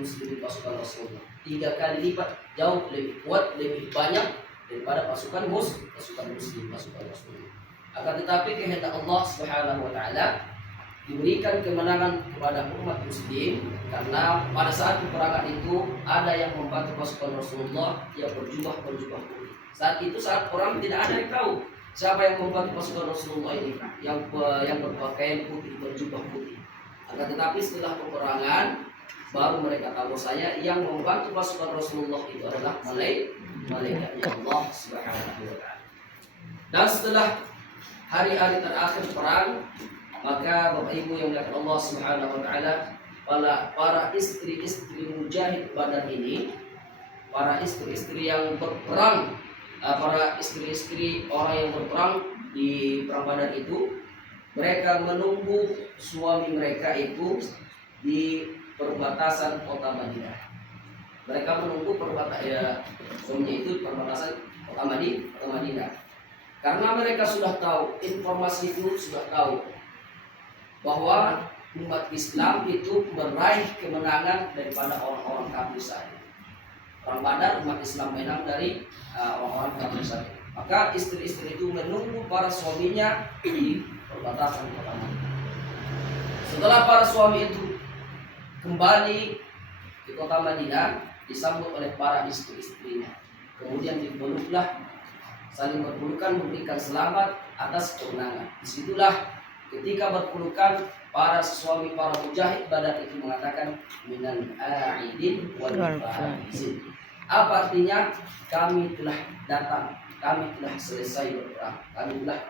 muslimin pasukan Rasulullah. 3 kali lipat, jauh lebih kuat, lebih banyak daripada pasukan muslim, pasukan Rasulullah. Akan tetapi kehendak Allah Subhanahu wa taala diberikan kemenangan kepada umat muslim karena pada saat peperangan itu ada yang membantu pasukan Rasulullah yang berjubah putih. Saat orang tidak ada yang tahu siapa yang membantu pasukan Rasulullah ini yang berpakaian putih, berjubah putih. Akan tetapi setelah peperangan baru mereka tahu saya yang membantu pasukan Rasulullah itu adalah malaikatnya Allah Subhanahu wa taala. Dan setelah hari-hari terakhir perang, maka Bapak Ibu yang dimuliakan Allah Subhanahu wa taala, para istri-istri mujahid Badar ini, para istri-istri yang berperang, para istri-istri orang yang berperang di perang Badar itu, mereka menunggu suami mereka itu di perbatasan kota Madinah. Mereka menunggu suaminya itu perbatasan kota Madinah. Karena mereka sudah tahu, informasi itu sudah tahu bahwa umat Islam itu meraih kemenangan daripada orang-orang kafir saja. Perang Badar umat Islam menang dari orang-orang kafir saja. Maka istri-istri itu menunggu para suaminya di perbatasan kota Madinah. Setelah para suami itu kembali ke kota Madinah, disambut oleh para istri-istrinya. Kemudian dipeluklah, saling berpelukan, memberikan selamat atas kemenangan. Disitulah ketika berpelukan, para suami para mujahid Badar itu mengatakan minal a'idin wal faizin. Apa artinya? Kami telah datang, kami telah selesai berperang, kami telah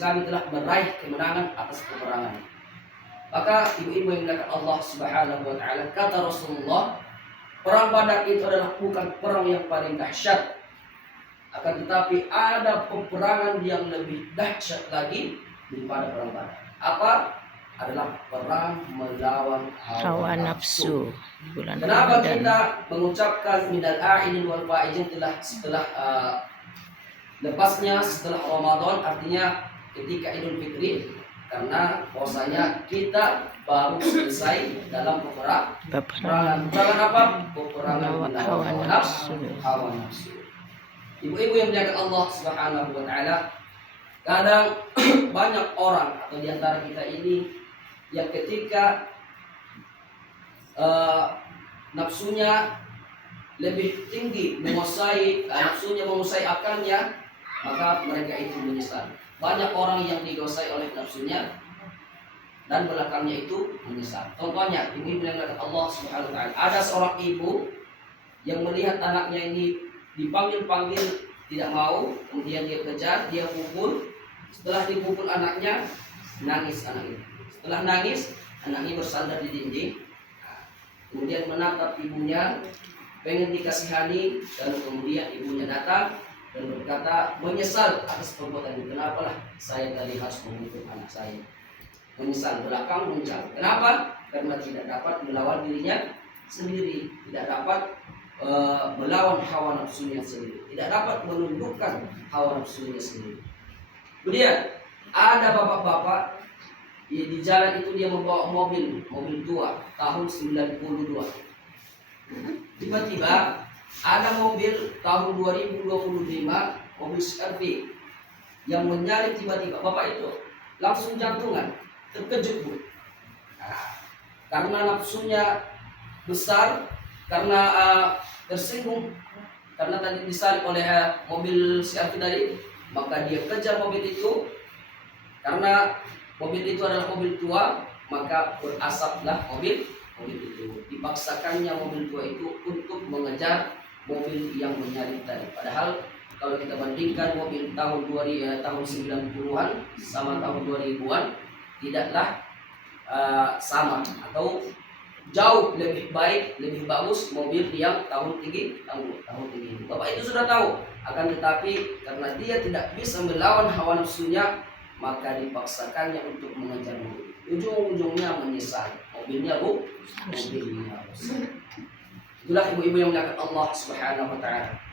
kami telah meraih kemenangan atas peperangan. Maka ibu-ibu yang dimuliakan Allah Subhanahu wa taala, kata Rasulullah, perang Badar itu adalah bukan perang yang paling dahsyat. Akan tetapi ada peperangan yang lebih dahsyat lagi daripada perang Badar. Apa? Adalah perang melawan hawa nafsu. Kenapa kita mengucapkan minal a'idin wal faizin setelah lepasnya setelah Ramadan, artinya ketika Idul Fitri, karena bahwasanya kita baru selesai dalam peperangan apa? Peperangan melawan hawa nafsu. Ibu-ibu yang dimuliakan Allah Subhanahu wa taala, kadang banyak orang atau di antara kita ini yang ketika nafsunya lebih tinggi menguasai akalnya, maka mereka itu menyesal. Banyak orang yang dikuasai oleh nafsunya dan belakangnya itu menyesal. Contohnya, ibu-ibu yang dimuliakan Allah Subhanahu wa taala, ada seorang ibu yang melihat anaknya ini dipanggil-panggil tidak mau, kemudian dia kejar, dia pukul. Setelah dipukul anaknya, nangis anak itu. Setelah nangis, anaknya bersandar di dinding, kemudian menatap ibunya, pengen dikasihani, dan kemudian ibunya datang dan berkata menyesal atas perbuatan itu. Kenapalah saya tadi harus memukul anak saya? Menyesal, belakang muncul. Kenapa? Karena tidak dapat melawan dirinya sendiri, tidak dapat melawan hawa nafsunya sendiri, tidak dapat menundukkan hawa nafsunya sendiri. Kemudian ada bapak-bapak di jalan itu, dia membawa mobil tua tahun 92. Tiba-tiba ada mobil tahun 2025, mobil CR-V yang menyalip tiba-tiba. Bapak itu langsung jantungan, terkejut Bu. Karena nafsunya besar, karena tersinggung karena tadi disalip oleh mobil CR-V tadi, maka dia kejar mobil itu. Karena mobil itu adalah mobil tua, maka berasaplah mobil itu. Dipaksakannya mobil tua itu untuk mengejar mobil yang menyalip tadi. Padahal kalau kita bandingkan mobil tahun 90-an sama tahun 2000-an, tidaklah sama atau jauh lebih baik, lebih bagus mobil yang tahun tinggi. Bapak itu sudah tahu, akan tetapi karena dia tidak bisa melawan hawa nafsunya, maka dipaksakannya untuk mengejar mobil. Ujung-ujungnya menyesal, mobilnya rusak. Itulah ibu-ibu yang dimuliakan Allah Subhanahu wa taala.